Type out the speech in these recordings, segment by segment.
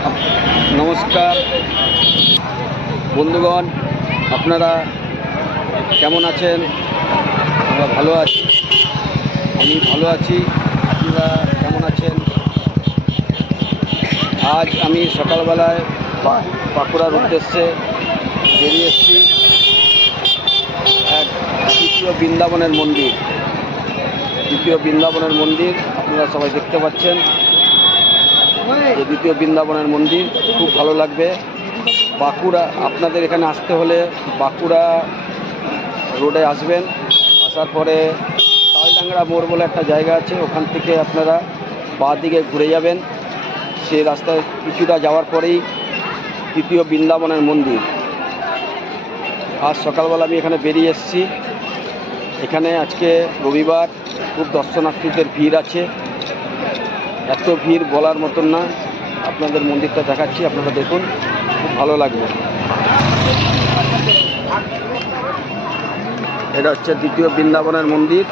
নমস্কার বন্ধুগণ, আপনারা কেমন আছেন? আমরা ভালো আছি, আমি ভালো আছি। আপনারা কেমন আছেন? আজ আমি সকালবেলায় বাঁকুড়ার উদ্দেশ্যে বেরিয়ে এসেছি। এক দ্বিতীয় বৃন্দাবনের মন্দির আপনারা সবাই দেখতে পাচ্ছেন। এই দ্বিতীয় বৃন্দাবনের মন্দির খুব ভালো লাগবে। বাঁকুড়া, আপনাদের এখানে আসতে হলে বাঁকুড়া রোডে আসবেন। আসার পরে তালডাংরা মোড় বলে একটা জায়গা আছে, ওখান থেকে আপনারা বাঁ দিকে ঘুরে যাবেন। সেই রাস্তায় কিছুটা যাওয়ার পরেই দ্বিতীয় বৃন্দাবনের মন্দির। আজ সকালবেলা আমি এখানে বেরিয়ে এসেছি। এখানে আজকে রবিবার, খুব দর্শনার্থীদের ভিড় আছে। এত ভিড় বলার মতন না। আপনাদের মন্দিরটা দেখাচ্ছি, আপনারা দেখুন, খুব ভালো লাগবে। এটা হচ্ছে দ্বিতীয় বৃন্দাবনের মন্দির।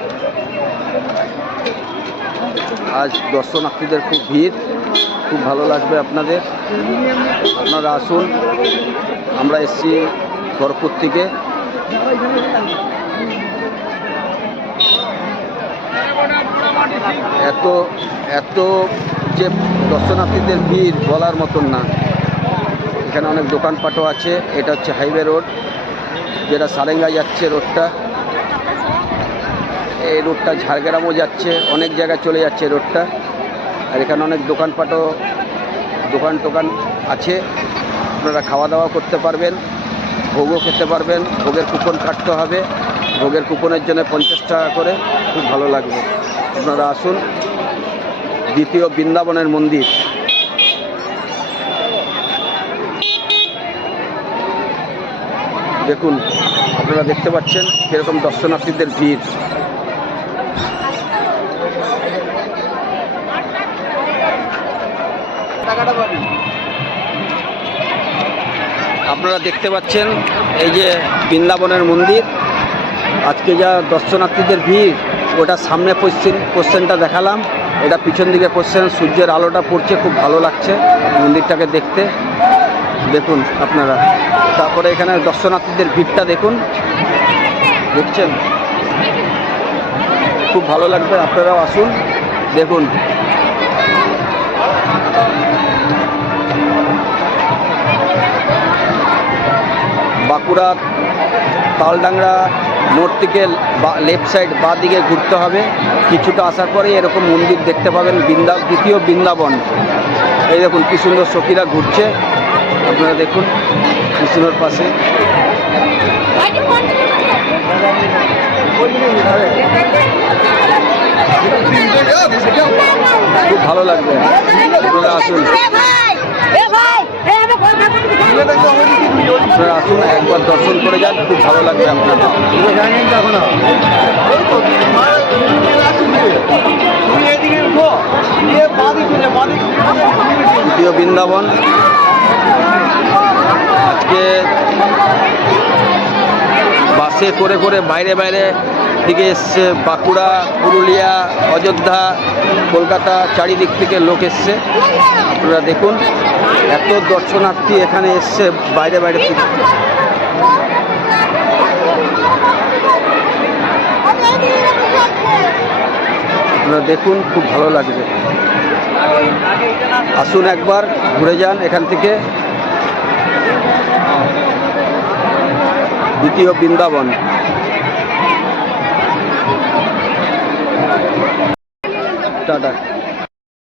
আজ দর্শনার্থীদের খুব ভিড়, খুব ভালো লাগবে আপনাদের। আপনারা আসুন। আমরা এসেছি খড়গপুর থেকে। এত যে দর্শনার্থীদের ভিড় বলার মতন না। এখানে অনেক দোকানপাটও আছে। এটা হচ্ছে হাইওয়ে রোড, যেটা সারেঙ্গা যাচ্ছে রোডটা। এই রোডটা ঝাড়গ্রামও যাচ্ছে, অনেক জায়গায় চলে যাচ্ছে রোডটা। আর এখানে অনেক দোকান টোকান আছে। আপনারা খাওয়া দাওয়া করতে পারবেন, ভোগও খেতে পারবেন। ভোগের কুপন কাটতে হবে, ভোগের কুপনের জন্য 50 টাকা করে। খুব ভালো লাগবে। আপনারা আসুন, দ্বিতীয় বৃন্দাবনের মন্দির। দেখুন, আপনারা দেখতে পাচ্ছেন কীরকম দর্শনার্থীদের ভিড়। আপনারা দেখতে পাচ্ছেন এই যে বৃন্দাবনের মন্দির। আজকে যা দর্শনার্থীদের ভিড়, ওটা সামনে পোর্শনটা দেখালাম। এটা পিছন দিকে পোর্শন, সূর্যের আলোটা পড়ছে, খুব ভালো লাগছে মন্দিরটাকে দেখতে। দেখুন আপনারা। তারপরে এখানে দর্শনার্থীদের ভিড়টা দেখুন, দেখছেন, খুব ভালো লাগবে। আপনারাও আসুন, দেখুন। বাঁকুড়া তালডাংরা মোড় থেকে লেফট সাইড বাঁ দিকে ঘুরতে হবে। কিছুটা আসার পরে এরকম মন্দির দেখতে পাবেন, দ্বিতীয় বৃন্দাবন। এই দেখুন কি সুন্দর সখীরা ঘুরছে, আপনারা দেখুন কৃষ্ণর পাশে। খুব ভালো লাগবে, আপনারা আসুন। আপনারা আসুন, একবার দর্শন করে যান, খুব ভালো লাগবে আপনাদের। দ্বিতীয় বৃন্দাবন আজকে বাসে করে বাইরে থেকে এসছে। বাঁকুড়া, পুরুলিয়া, অযোধ্যা, কলকাতা, চারিদিক থেকে লোক এসছে। আপনারা দেখুন, এত দর্শনার্থী এখানে এসছে বাইরে থেকে। আপনারা দেখুন, খুব ভালো লাগবে। আসুন, একবার ঘুরে যান এখান থেকে। দ্বিতীয় বৃন্দাবন। টাটা।